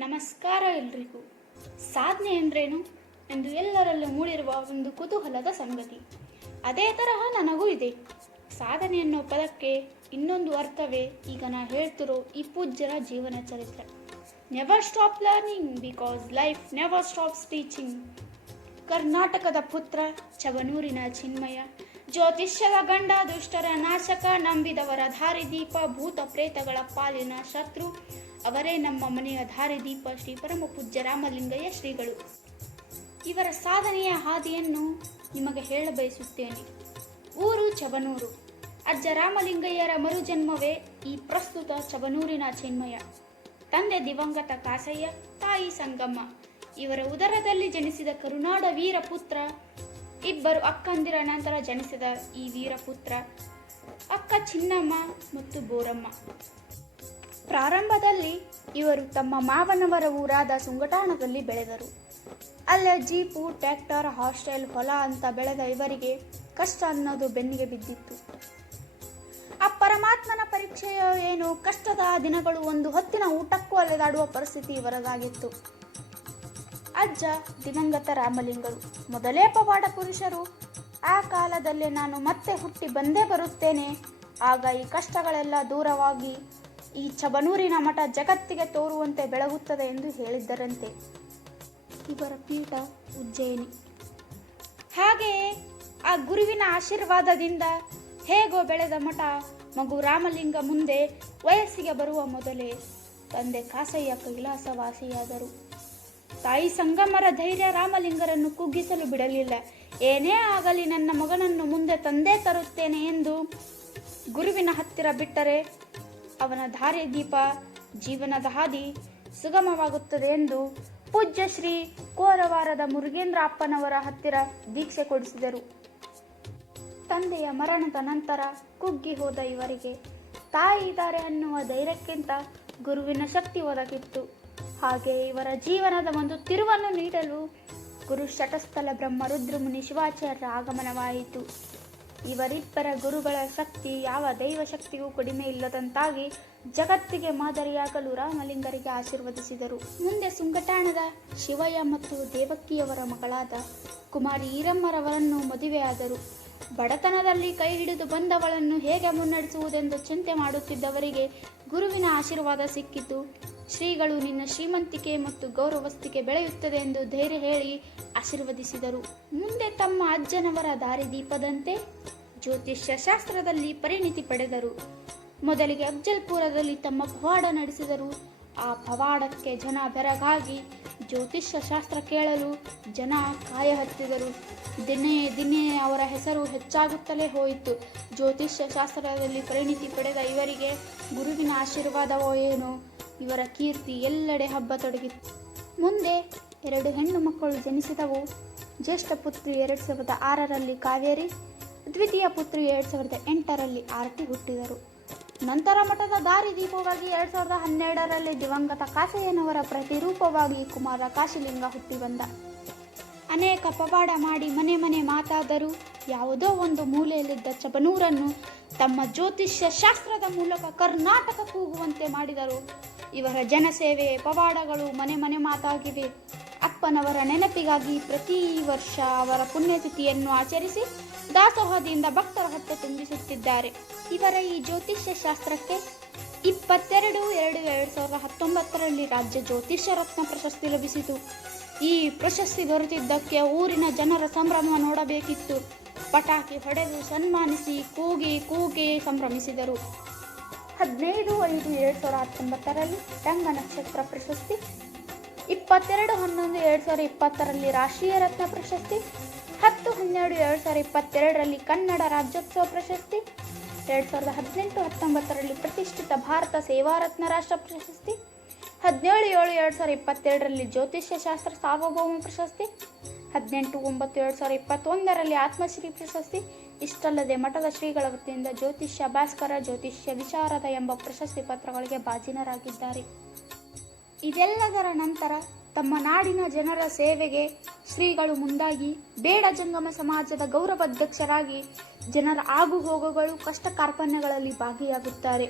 ನಮಸ್ಕಾರ ಎಲ್ರಿಗೂ. ಸಾಧನೆ ಎಂದ್ರೇನು ಎಂದು ಎಲ್ಲರಲ್ಲೂ ಮೂಡಿರುವ ಒಂದು ಕುತೂಹಲದ ಸಂಗತಿ. ಅದೇ ತರಹ ನನಗೂ ಇದೆ. ಸಾಧನೆ ಅನ್ನೋ ಪದಕ್ಕೆ ಇನ್ನೊಂದು ಅರ್ಥವೇ ಈಗ ನಾ ಹೇಳ್ತಿರೋ ಈ ಪೂಜ್ಯರ ಜೀವನ ಚರಿತ್ರೆ. Never stop learning because life never stops teaching. ಕರ್ನಾಟಕದ ಪುತ್ರ, ಚವನೂರಿನ ಚಿನ್ಮಯ, ಜ್ಯೋತಿಷ್ಯದ ಗಂಡ, ದುಷ್ಟರ ನಾಶಕ, ನಂಬಿದವರ ದಾರಿದೀಪ, ಭೂತ ಪ್ರೇತಗಳ ಪಾಲಿನ ಶತ್ರು, ಅವರೇ ನಮ್ಮ ಮನೆಯ ದಾರಿದೀಪ ಶ್ರೀ ಪರಮ ಪೂಜ್ಯ ರಾಮಲಿಂಗಯ್ಯ ಶ್ರೀಗಳು. ಇವರ ಸಾಧನೆಯ ಹಾದಿಯನ್ನು ನಿಮಗೆ ಹೇಳಬಯಸುತ್ತೇನೆ. ಊರು ಚವನೂರು. ಅಜ್ಜ ರಾಮಲಿಂಗಯ್ಯರ ಮರುಜನ್ಮವೇ ಈ ಪ್ರಸ್ತುತ ಚವನೂರಿನ ಚಿನ್ಮಯ. ತಂದೆ ದಿವಂಗತ ಕಾಸಯ್ಯ, ತಾಯಿ ಸಂಗಮ್ಮ. ಇವರ ಉದರದಲ್ಲಿ ಜನಿಸಿದ ಕರುನಾಡ ವೀರಪುತ್ರ. ಇಬ್ಬರು ಅಕ್ಕಂದಿರ ನಂತರ ಜನಿಸಿದ ಈ ವೀರಪುತ್ರ ಅಕ್ಕ ಚಿನ್ನಮ್ಮ ಮತ್ತು ಬೋರಮ್ಮ. ಪ್ರಾರಂಭದಲ್ಲಿ ಇವರು ತಮ್ಮ ಮಾವನವರ ಊರಾದ ಸುಂಗಟಾಣದಲ್ಲಿ ಬೆಳೆದರು. ಅಲ್ಲೇ ಜೀಪು, ಟ್ರ್ಯಾಕ್ಟರ್, ಹಾಸ್ಟೆಲ್, ಹೊಲ ಅಂತ ಬೆಳೆದ ಇವರಿಗೆ ಕಷ್ಟ ಅನ್ನೋದು ಬೆನ್ನಿಗೆ ಬಿದ್ದಿತ್ತು. ಆ ಪರಮಾತ್ಮನ ಪರೀಕ್ಷೆಯೋ ಏನು, ಕಷ್ಟದ ದಿನಗಳು ಒಂದು ಹೊತ್ತಿನ ಊಟಕ್ಕೂ ಅಲೆದಾಡುವ ಪರಿಸ್ಥಿತಿ ಇವರದಾಗಿತ್ತು. ಅಜ್ಜ ದಿವಂಗತ ರಾಮಲಿಂಗರು ಮೊದಲೇ ಪವಾಡ ಪುರುಷರು. ಆ ಕಾಲದಲ್ಲೇ ನಾನು ಮತ್ತೆ ಹುಟ್ಟಿ ಬಂದೇ ಬರುತ್ತೇನೆ, ಆಗ ಈ ಕಷ್ಟಗಳೆಲ್ಲ ದೂರವಾಗಿ ಈ ಚಬನೂರಿನ ಮಠ ಜಗತ್ತಿಗೆ ತೋರುವಂತೆ ಬೆಳಗುತ್ತದೆ ಎಂದು ಹೇಳಿದ್ದರಂತೆ. ಇವರ ಪೀಠ ಉಜ್ಜಯಿನಿ. ಹಾಗೆಯೇ ಆ ಗುರುವಿನ ಆಶೀರ್ವಾದದಿಂದ ಹೇಗೋ ಬೆಳೆದ ಮಠ ಮಗು ರಾಮಲಿಂಗ ಮುಂದೆ ವಯಸ್ಸಿಗೆ ಬರುವ ಮೊದಲೇ ತಂದೆ ಕಾಸಯ್ಯ ಕೈಲಾಸವಾಸಿಯಾದರು. ತಾಯಿ ಸಂಗಮರ ಧೈರ್ಯ ರಾಮಲಿಂಗರನ್ನು ಕುಗ್ಗಿಸಲು ಬಿಡಲಿಲ್ಲ. ಏನೇ ಆಗಲಿ ನನ್ನ ಮಗನನ್ನು ಮುಂದೆ ತಂದೇ ತರುತ್ತೇನೆ ಎಂದು ಗುರುವಿನ ಹತ್ತಿರ ಬಿಟ್ಟರೆ ಅವನ ದಾರಿದೀಪ, ಜೀವನದ ಹಾದಿ ಸುಗಮವಾಗುತ್ತದೆ ಎಂದು ಪೂಜ್ಯ ಶ್ರೀ ಕೋರವಾರದ ಮುರುಗೇಂದ್ರ ಅಪ್ಪನವರ ಹತ್ತಿರ ದೀಕ್ಷೆ ಕೊಡಿಸಿದರು. ತಂದೆಯ ಮರಣದ ನಂತರ ಕುಗ್ಗಿ ಹೋದ ಇವರಿಗೆ ತಾಯಿ ಇದ್ದಾರೆ ಅನ್ನುವ ಧೈರ್ಯಕ್ಕಿಂತ ಗುರುವಿನ ಶಕ್ತಿ ಒದಗಿತ್ತು. ಹಾಗೆ ಇವರ ಜೀವನದ ಒಂದು ತಿರುವನ್ನು ನೀಡಲು ಗುರು ಶಟಸ್ಥಲ ಬ್ರಹ್ಮ ರುದ್ರಮುನಿ ಶಿವಾಚಾರ್ಯರ ಆಗಮನವಾಯಿತು. ಇವರಿಬ್ಬರ ಗುರುಗಳ ಶಕ್ತಿ ಯಾವ ದೈವ ಶಕ್ತಿಗೂ ಕಡಿಮೆ ಇಲ್ಲದಂತಾಗಿ ಜಗತ್ತಿಗೆ ಮಾದರಿಯಾಗಲು ರಾಮಲಿಂಗರಿಗೆ ಆಶೀರ್ವದಿಸಿದರು. ಮುಂದೆ ಸುಂಗಟಾಣದ ಶಿವಯ್ಯ ಮತ್ತು ದೇವಕಿಯವರ ಮಗಳಾದ ಕುಮಾರಿ ಈರಮ್ಮರವರನ್ನು ಮದುವೆಯಾದರು. ಬಡತನದಲ್ಲಿ ಕೈ ಹಿಡಿದು ಬಂದವಳನ್ನು ಹೇಗೆ ಮುನ್ನಡೆಸುವುದೆಂದು ಚಿಂತೆ ಮಾಡುತ್ತಿದ್ದವರಿಗೆ ಗುರುವಿನ ಆಶೀರ್ವಾದ ಸಿಕ್ಕಿತು. ಶ್ರೀಗಳು ನಿನ್ನ ಶ್ರೀಮಂತಿಕೆ ಮತ್ತು ಗೌರವಸ್ತಿಕೆ ಬೆಳೆಯುತ್ತದೆ ಎಂದು ಧೈರ್ಯ ಹೇಳಿ ಆಶೀರ್ವದಿಸಿದರು. ಮುಂದೆ ತಮ್ಮ ಅಜ್ಜನವರ ದಾರಿದೀಪದಂತೆ ಜ್ಯೋತಿಷ್ಯ ಶಾಸ್ತ್ರದಲ್ಲಿ ಪರಿಣಿತಿ ಪಡೆದರು. ಮೊದಲಿಗೆ ಅಫ್ಜಲ್ಪುರದಲ್ಲಿ ತಮ್ಮ ಪವಾಡ ನಡೆಸಿದರು. ಆ ಪವಾಡಕ್ಕೆ ಜನ ಬೆರಗಾಗಿ ಜ್ಯೋತಿಷ್ಯ ಶಾಸ್ತ್ರ ಕೇಳಲು ಜನ ಕಾಯ ಹತ್ತಿದರು. ದಿನೇ ದಿನೇ ಅವರ ಹೆಸರು ಹೆಚ್ಚಾಗುತ್ತಲೇ ಹೋಯಿತು. ಜ್ಯೋತಿಷ್ಯ ಶಾಸ್ತ್ರದಲ್ಲಿ ಪರಿಣಿತಿ ಪಡೆದ ಇವರಿಗೆ ಗುರುವಿನ ಆಶೀರ್ವಾದವೋ ಏನೋ, ಇವರ ಕೀರ್ತಿ ಎಲ್ಲೆಡೆ ಹಬ್ಬತೊಡಗಿತ್ತು. ಮುಂದೆ 2 ಹೆಣ್ಣು ಮಕ್ಕಳು ಜನಿಸಿದವು. ಜ್ಯೇಷ್ಠ ಪುತ್ರಿ 2006ರಲ್ಲಿ ಕಾವೇರಿ, ದ್ವಿತೀಯ ಪುತ್ರಿ 2008ರಲ್ಲಿ ಆರತಿ ಹುಟ್ಟಿದರು. ನಂತರ ಮಠದ ದಾರಿದೀಪವಾಗಿ 2012ರಲ್ಲಿ ದಿವಂಗತ ಕಾಸಯ್ಯನವರ ಪ್ರತಿರೂಪವಾಗಿ ಕುಮಾರ ಕಾಶಿಲಿಂಗ ಹುಟ್ಟಿ ಬಂದ. ಅನೇಕ ಪವಾಡ ಮಾಡಿ ಮನೆ ಮನೆ ಮಾತಾದರೂ ಯಾವುದೋ ಒಂದು ಮೂಲೆಯಲ್ಲಿದ್ದ ಚಬನೂರನ್ನು ತಮ್ಮ ಜ್ಯೋತಿಷ್ಯ ಶಾಸ್ತ್ರದ ಮೂಲಕ ಕರ್ನಾಟಕ ಕೂಗುವಂತೆ ಮಾಡಿದರು. ಇವರ ಜನಸೇವೆ, ಪವಾಡಗಳು ಮನೆ ಮನೆ ಮಾತಾಗಿವೆ. ಅಪ್ಪನವರ ನೆನಪಿಗಾಗಿ ಪ್ರತಿ ವರ್ಷ ಅವರ ಪುಣ್ಯತಿಥಿಯನ್ನು ಆಚರಿಸಿ ದಾಸೋಹದಿಂದ ಭಕ್ತರ ಹೊಟ್ಟೆ ತುಂಬಿಸುತ್ತಿದ್ದಾರೆ. ಇವರ ಈ ಜ್ಯೋತಿಷ್ಯ ಶಾಸ್ತ್ರಕ್ಕೆ 22/2/2019ರಲ್ಲಿ ರಾಜ್ಯ ಜ್ಯೋತಿಷ್ಯ ರತ್ನ ಪ್ರಶಸ್ತಿ ಲಭಿಸಿತು. ಈ ಪ್ರಶಸ್ತಿ ದೊರೆತಿದ್ದಕ್ಕೆ ಊರಿನ ಜನರ ಸಂಭ್ರಮ ನೋಡಬೇಕಿತ್ತು. ಪಟಾಕಿ ಹೊಡೆದು ಸನ್ಮಾನಿಸಿ ಕೂಗಿ ಸಂಭ್ರಮಿಸಿದರು. 15/5/2019ರಲ್ಲಿ ರಂಗ ನಕ್ಷತ್ರ ಪ್ರಶಸ್ತಿ, 22/11/2020ರಲ್ಲಿ ರಾಷ್ಟ್ರೀಯ ರತ್ನ ಪ್ರಶಸ್ತಿ, 10/12/2022ರಲ್ಲಿ ಕನ್ನಡ ರಾಜ್ಯೋತ್ಸವ ಪ್ರಶಸ್ತಿ, 2018-19ರಲ್ಲಿ ಪ್ರತಿಷ್ಠಿತ ಭಾರತ ಸೇವಾ ರತ್ನ ರಾಷ್ಟ್ರ ಪ್ರಶಸ್ತಿ, 17/7/2022ರಲ್ಲಿ ಜ್ಯೋತಿಷ್ಯ ಶಾಸ್ತ್ರ ಸಾರ್ವಭೌಮ ಪ್ರಶಸ್ತಿ, 18/9/2021ರಲ್ಲಿ ಆತ್ಮಶ್ರೀ ಪ್ರಶಸ್ತಿ. ಇಷ್ಟಲ್ಲದೆ ಮಠದ ಶ್ರೀಗಳ ವತಿಯಿಂದ ಜ್ಯೋತಿಷ್ಯ ಭಾಸ್ಕರ, ಜ್ಯೋತಿಷ್ಯ ವಿಶಾರದ ಎಂಬ ಪ್ರಶಸ್ತಿ ಪತ್ರಗಳಿಗೆ ಭಾಜನರಾಗಿದ್ದಾರೆ. ಇದೆಲ್ಲದರ ನಂತರ ತಮ್ಮ ನಾಡಿನ ಜನರ ಸೇವೆಗೆ ಶ್ರೀಗಳು ಮುಂದಾಗಿ ಬೇಡ ಜಂಗಮ ಸಮಾಜದ ಗೌರವಾಧ್ಯಕ್ಷರಾಗಿ ಜನರ ಆಗು ಹೋಗುಗಳು, ಕಷ್ಟ ಕಾರ್ಪಣ್ಯಗಳಲ್ಲಿ ಭಾಗಿಯಾಗುತ್ತಾರೆ.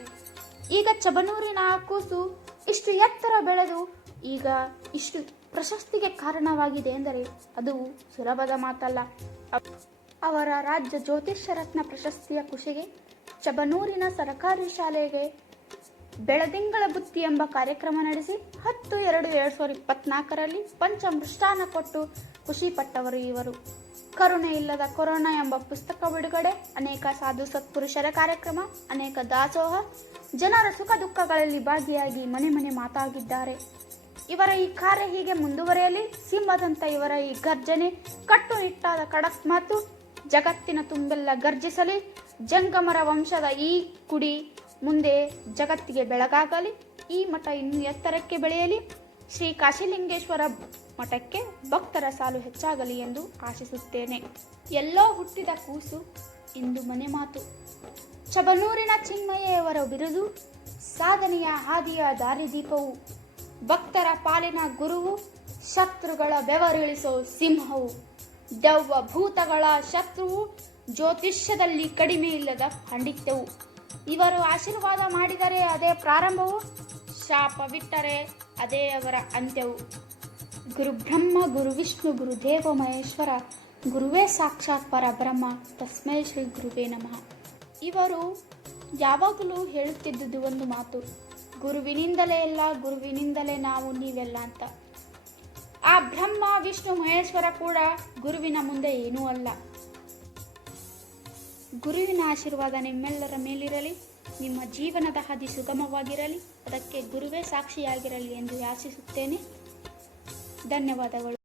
ಈಗ ಚಬನೂರಿನ ಕೂಸು ಇಷ್ಟು ಎತ್ತರ ಬೆಳೆದು ಈಗ ಇಷ್ಟು ಪ್ರಶಸ್ತಿಗೆ ಕಾರಣವಾಗಿದೆ ಎಂದರೆ ಅದು ಸುಲಭದ ಮಾತಲ್ಲ. ಅವರ ರಾಜ್ಯ ಜ್ಯೋತಿಷ್ಯ ರತ್ನ ಪ್ರಶಸ್ತಿಯ ಖುಷಿಗೆ ಚಬನೂರಿನ ಸರಕಾರಿ ಶಾಲೆಗೆ ಬೆಳದಿಂಗಳ ಬುತ್ತಿ ಎಂಬ ಕಾರ್ಯಕ್ರಮ ನಡೆಸಿ 10/2/2024ರಲ್ಲಿ ಪಂಚಮೃಷ್ಟಾನ್ನ ಕೊಟ್ಟು ಖುಷಿಪಟ್ಟವರು ಇವರು. ಕರುಣೆ ಇಲ್ಲದ ಕೊರೋನಾ ಎಂಬ ಪುಸ್ತಕ ಬಿಡುಗಡೆ, ಅನೇಕ ಸಾಧು ಸತ್ಪುರುಷರ ಕಾರ್ಯಕ್ರಮ, ಅನೇಕ ದಾಸೋಹ, ಜನರ ಸುಖ ದುಃಖಗಳಲ್ಲಿ ಭಾಗಿಯಾಗಿ ಮನೆ ಮನೆ ಮಾತಾಗಿದ್ದಾರೆ. ಇವರ ಈ ಕಾರ್ಯ ಹೀಗೆ ಮುಂದುವರೆಯಲಿ. ಸಿಂಹದಂತ ಇವರ ಈ ಗರ್ಜನೆ, ಕಟ್ಟುನಿಟ್ಟಾದ ಖಡಕ್ ಮಾತು ಜಗತ್ತಿನ ತುಂಬೆಲ್ಲ ಗರ್ಜಿಸಲಿ. ಜಂಗಮರ ವಂಶದ ಈ ಕುಡಿ ಮುಂದೆ ಜಗತ್ತಿಗೆ ಬೆಳಗಾಗಲಿ. ಈ ಮಠ ಇನ್ನೂ ಎತ್ತರಕ್ಕೆ ಬೆಳೆಯಲಿ. ಶ್ರೀ ಕಾಶಿಲಿಂಗೇಶ್ವರ ಮಠಕ್ಕೆ ಭಕ್ತರ ಸಾಲು ಹೆಚ್ಚಾಗಲಿ ಎಂದು ಆಶಿಸುತ್ತೇನೆ. ಎಲ್ಲೋ ಹುಟ್ಟಿದ ಕೂಸು ಇಂದು ಮನೆ ಮಾತು. ಚಬನೂರಿನ ಚಿನ್ಮಯ್ಯವರ ಬಿರುದು ಸಾಧನೆಯ ಹಾದಿಯ ದಾರಿದೀಪವು. ಭಕ್ತರ ಪಾಲಿನ ಗುರುವು, ಶತ್ರುಗಳ ಬೆವರಿಳಿಸೋ ಸಿಂಹವು. ದೆವ್ವ ಭೂತಗಳ ಶತ್ರುವು, ಜ್ಯೋತಿಷ್ಯದಲ್ಲಿ ಕಡಿಮೆ ಇಲ್ಲದ ಪಾಂಡಿತ್ಯವು. ಇವರು ಆಶೀರ್ವಾದ ಮಾಡಿದರೆ ಅದೇ ಪ್ರಾರಂಭವು, ಶಾಪವಿಟ್ಟರೆ ಅದೇ ಅವರ ಅಂತ್ಯವು. ಗುರು ಬ್ರಹ್ಮ ಗುರು ವಿಷ್ಣು ಗುರು ದೇವ ಮಹೇಶ್ವರ, ಗುರುವೇ ಸಾಕ್ಷಾತ್ ಪರಬ್ರಹ್ಮ, ತಸ್ಮೈ ಶ್ರೀ ಗುರುವೇ ನಮಃ. ಇವರು ಯಾವಾಗಲೂ ಹೇಳುತ್ತಿದ್ದುದು ಒಂದು ಮಾತು, ಗುರುವಿನಿಂದಲೇ ಎಲ್ಲ, ಗುರುವಿನಿಂದಲೇ ನಾವು ನೀವೆಲ್ಲ ಅಂತ. ಆ ಬ್ರಹ್ಮ ವಿಷ್ಣು ಮಹೇಶ್ವರ ಕೂಡ ಗುರುವಿನ ಮುಂದೆ ಏನೂ ಅಲ್ಲ. ಗುರುವಿನ ಆಶೀರ್ವಾದ ನಿಮ್ಮೆಲ್ಲರ ಮೇಲಿರಲಿ. ನಿಮ್ಮ ಜೀವನದ ಹಾದಿ ಸುಗಮವಾಗಿರಲಿ. ಅದಕ್ಕೆ ಗುರುವೇ ಸಾಕ್ಷಿಯಾಗಿರಲಿ ಎಂದು ಆಶಿಸುತ್ತೇನೆ. ಧನ್ಯವಾದಗಳು.